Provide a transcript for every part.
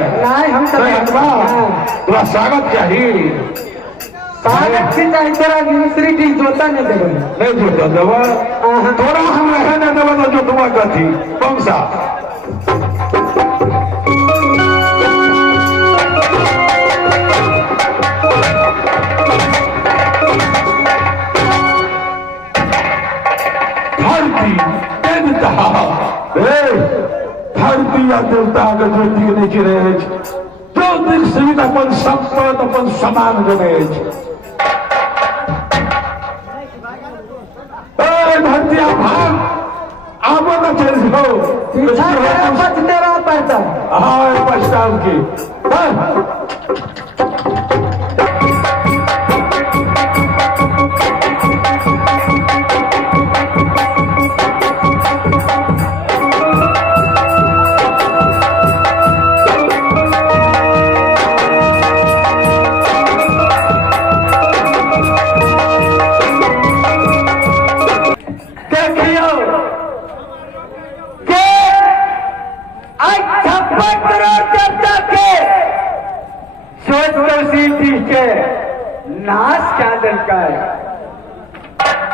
नहीं हम सब तुम्हारा स्वागत चाहिए। स्वागत की चाहिए तोरा दूसरी चीज जोता नहीं देबो नहीं जोता देबो तोरा हम रहे न देबो तो जो तुम्हारा कथी कौन सा धरती या देवता के ज्योति के नीचे रहे ज्योतिक सहित अपन संपद अपन समान जने धरती भाग आबो न चल जाओ पछतेवा पड़ता हाँ पछताव की नाश क्या का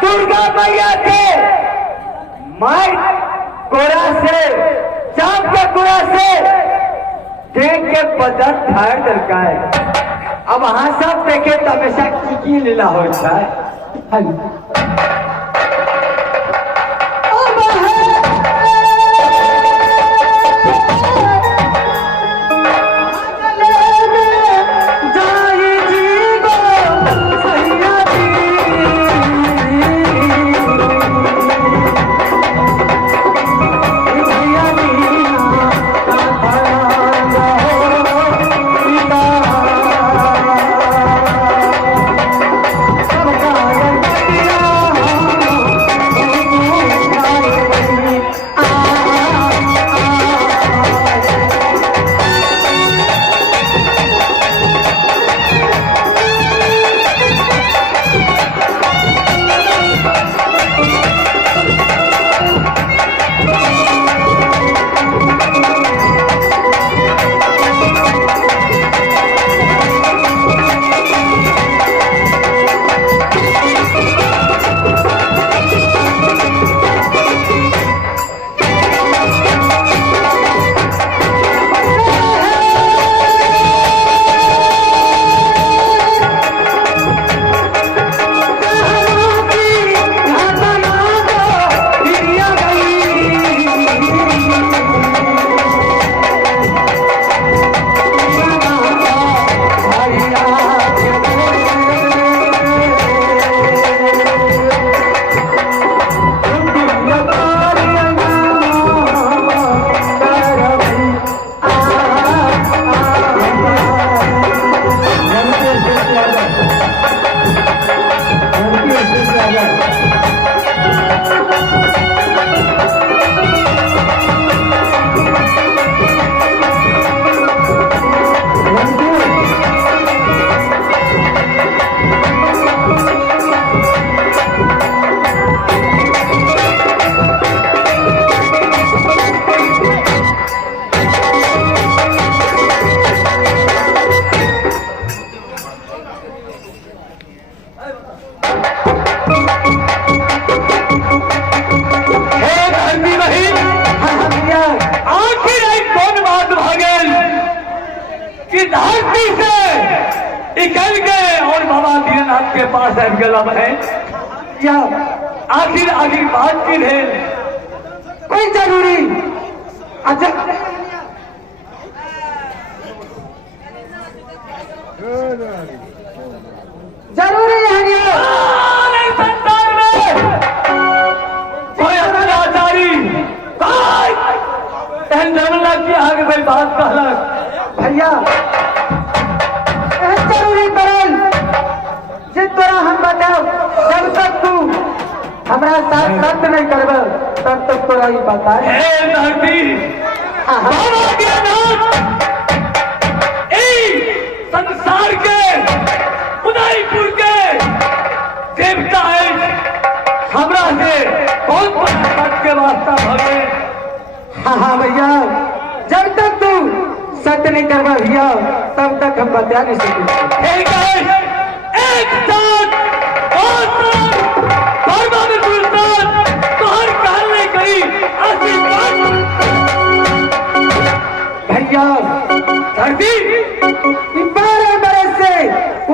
दुर्गा मैया के माई गोरा से चाप के गोरा से देख के बदन फाड़ दलका है। अब हाँ सब देखे तो हमेशा की लीला होता है। के पास गलम है या आखिर आखिर बात की है कोई जरूरी अच्छा जरूरी है कोई अत्याचारी जमला की आगे कोई बात कहला भैया जरूरी करल जे तोरा हम बताओ जब तक तू हमारा साथ सत्य नहीं करबे तब तक तोरा ही बता है धरती बाबा के नाम संसार के उदयपुर के देवता है हमरा से कौन बात के वास्ता भगे हाँ भैया जब तक तू सत्य नहीं करवा भैया तब तक हम बता नहीं सकते। एक साथ तोहर कहने कही आशीर्वाद भैया धरती 12 बरस से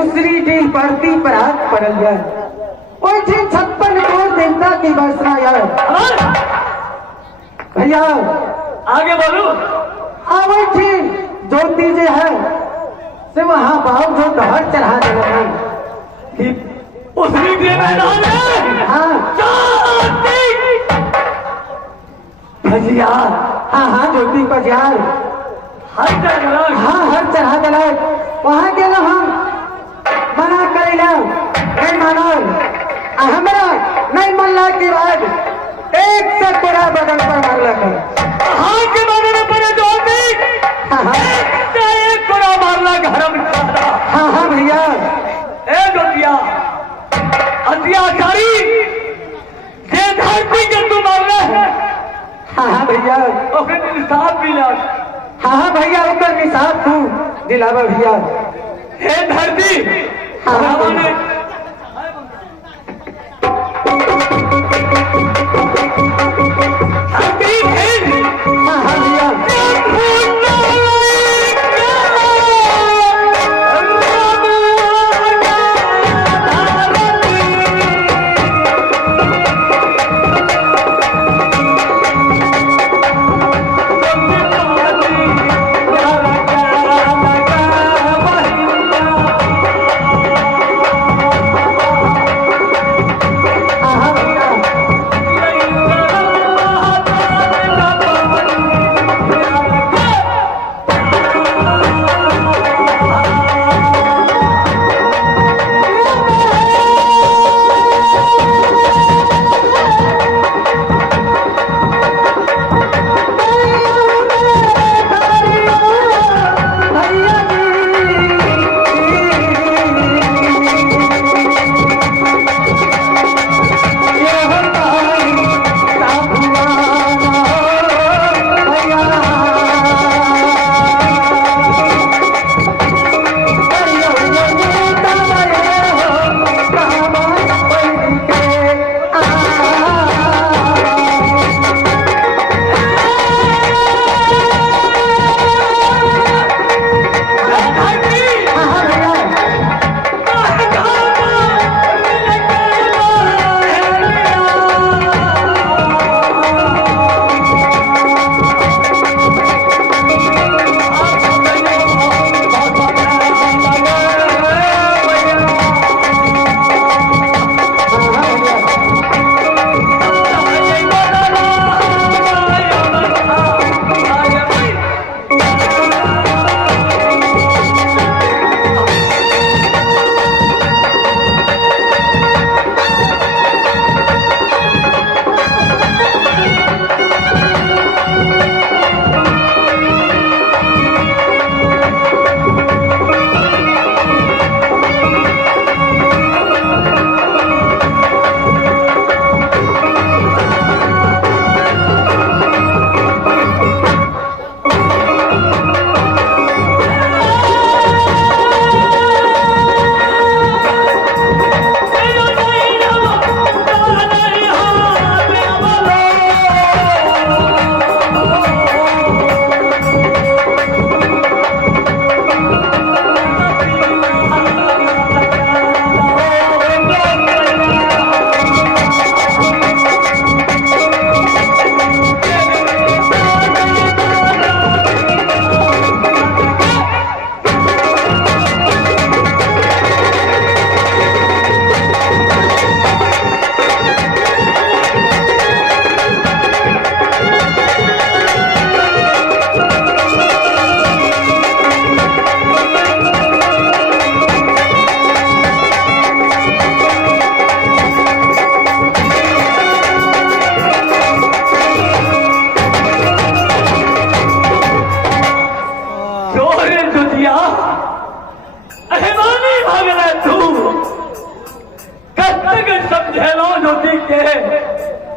उसरी डील परती पर हाथ पड़ल है। ओई दिन 56 करोड़ देवता की वासना यार भैया आगे बोलो। आवई थी ज्योति जे है से वहां भाव जो दहर चढ़ा देना है कि उसने के मैदान में हाँ भैया हाँ ज्योति पर यार हर जगह हर चढ़ा देना वहां के ना हम मना करेला नहीं मानो हमरा नहीं मनला के बाद एक से तोरा बदन पर मारला कर हाँ के बारे में पड़े जो एक कोड़ा मारला घरम हाँ भैया ए डोटिया अत्याचारी जे धरती के तू मारना है हाँ भैया ओके इंसाफ मिला। हाँ भैया ऊपर निशाब तू दिलावा भैया हे धरती हाँ ने धरती है हाँ भैया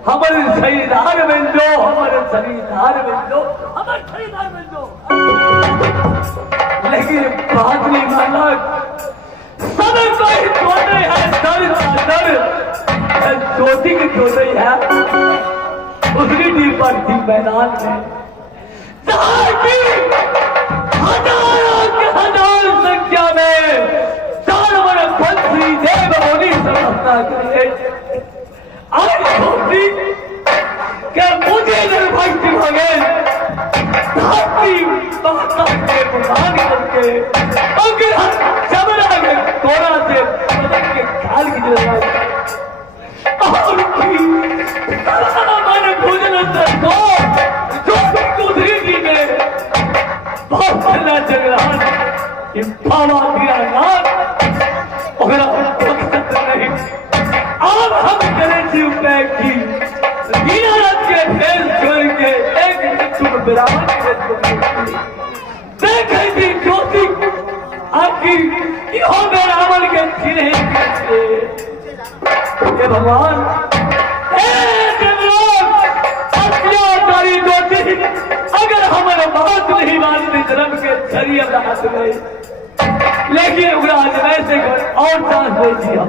हमारे खरीदार बन दो, हमारे खरीदार बन दो, हमारे खरीदार बन दो। लेकिन बात नहीं मालक, सदर कोई छोटे है, सर ज्योति की छोटे है, उसकी डी पड़ती मैदान में जहाँ की हजार संख्या में जानवर पंछी देव होनी समझता करिए। आज छोटी क्या मुझे निर्भक्ति भागे धरती माता के बुखार करके अगर चमड़ा के कोड़ा से बदल के खाल की जगह और मन भोजन को जो दूसरी जी में बहुत बड़ा जगह कि बाबा दिया नाम और नहीं। अब हम करें जीव पैक की दीनानाथ के खेल छोड़ के एक मृत्यु में विराम देखें थी ज्योति आपकी यो रावण के चिन्ह ये भगवान अत्याचारी ज्योति अगर हमारे बात नहीं मानते जन्म के शरीर हाथ गए, लेकिन उगराज वैसे और चांस दे दिया।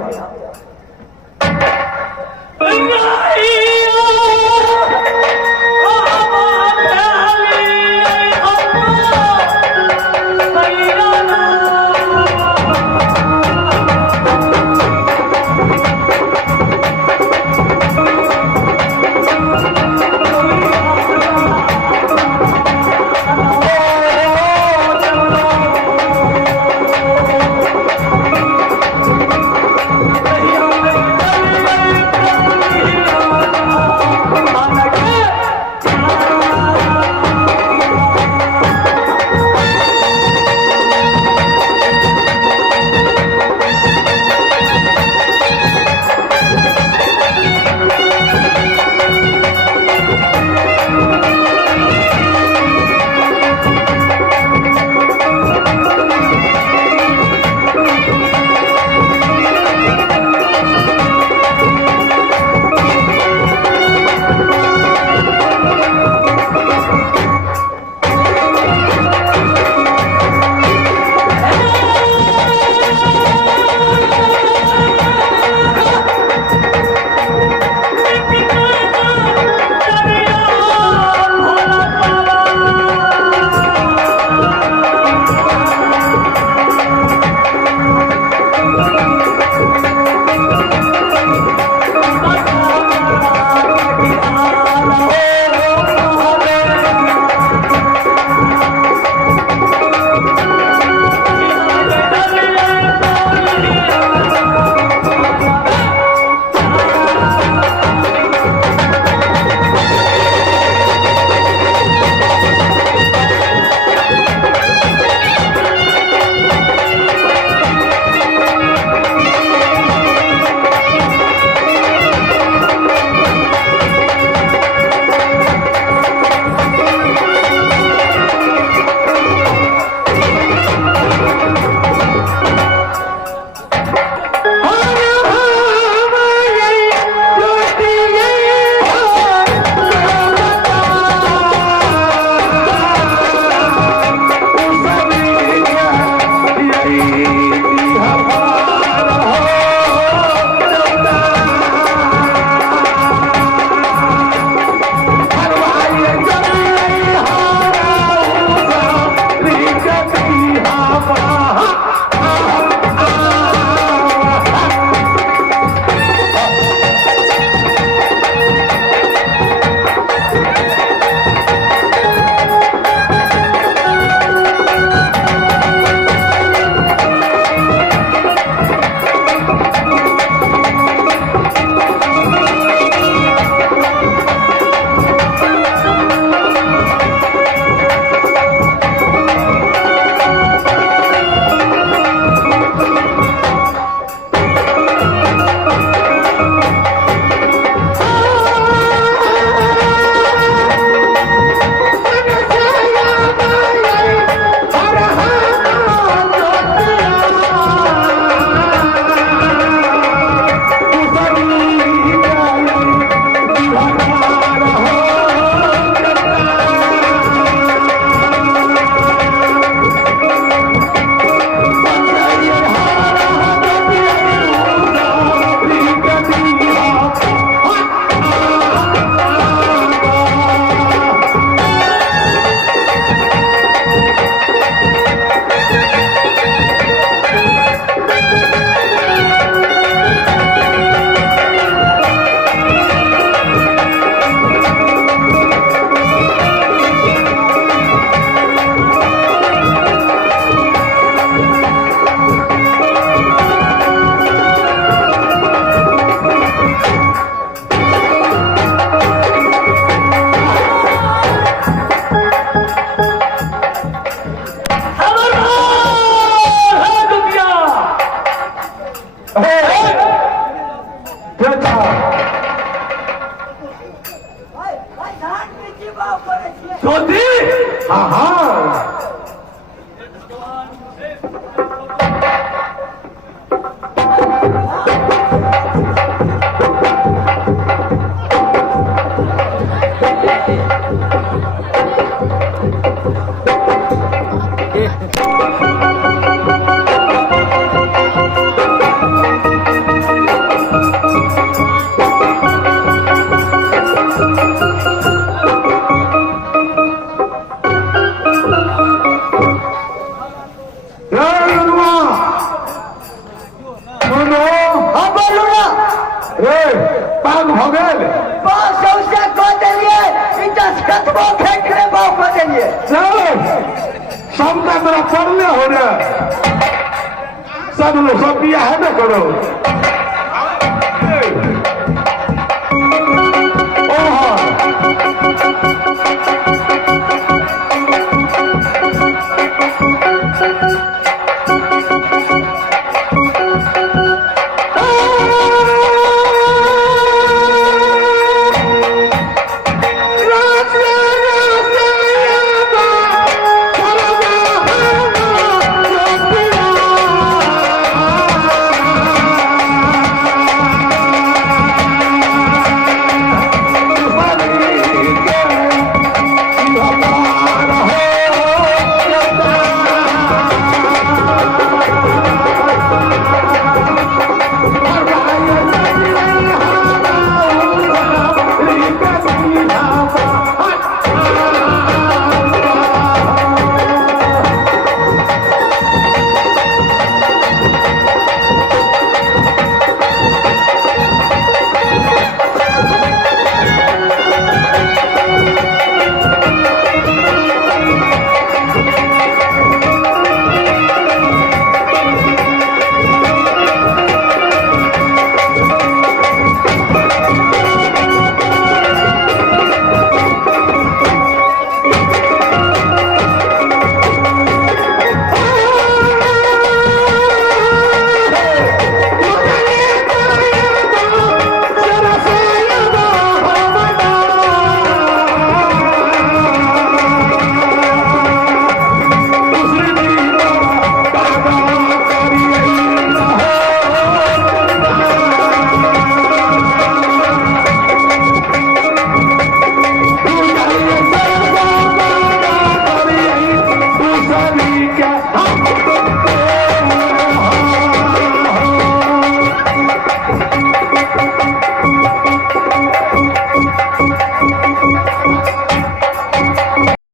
सबका मेरा पढ़ने हो रहा सब लोग सब बिया है ना करो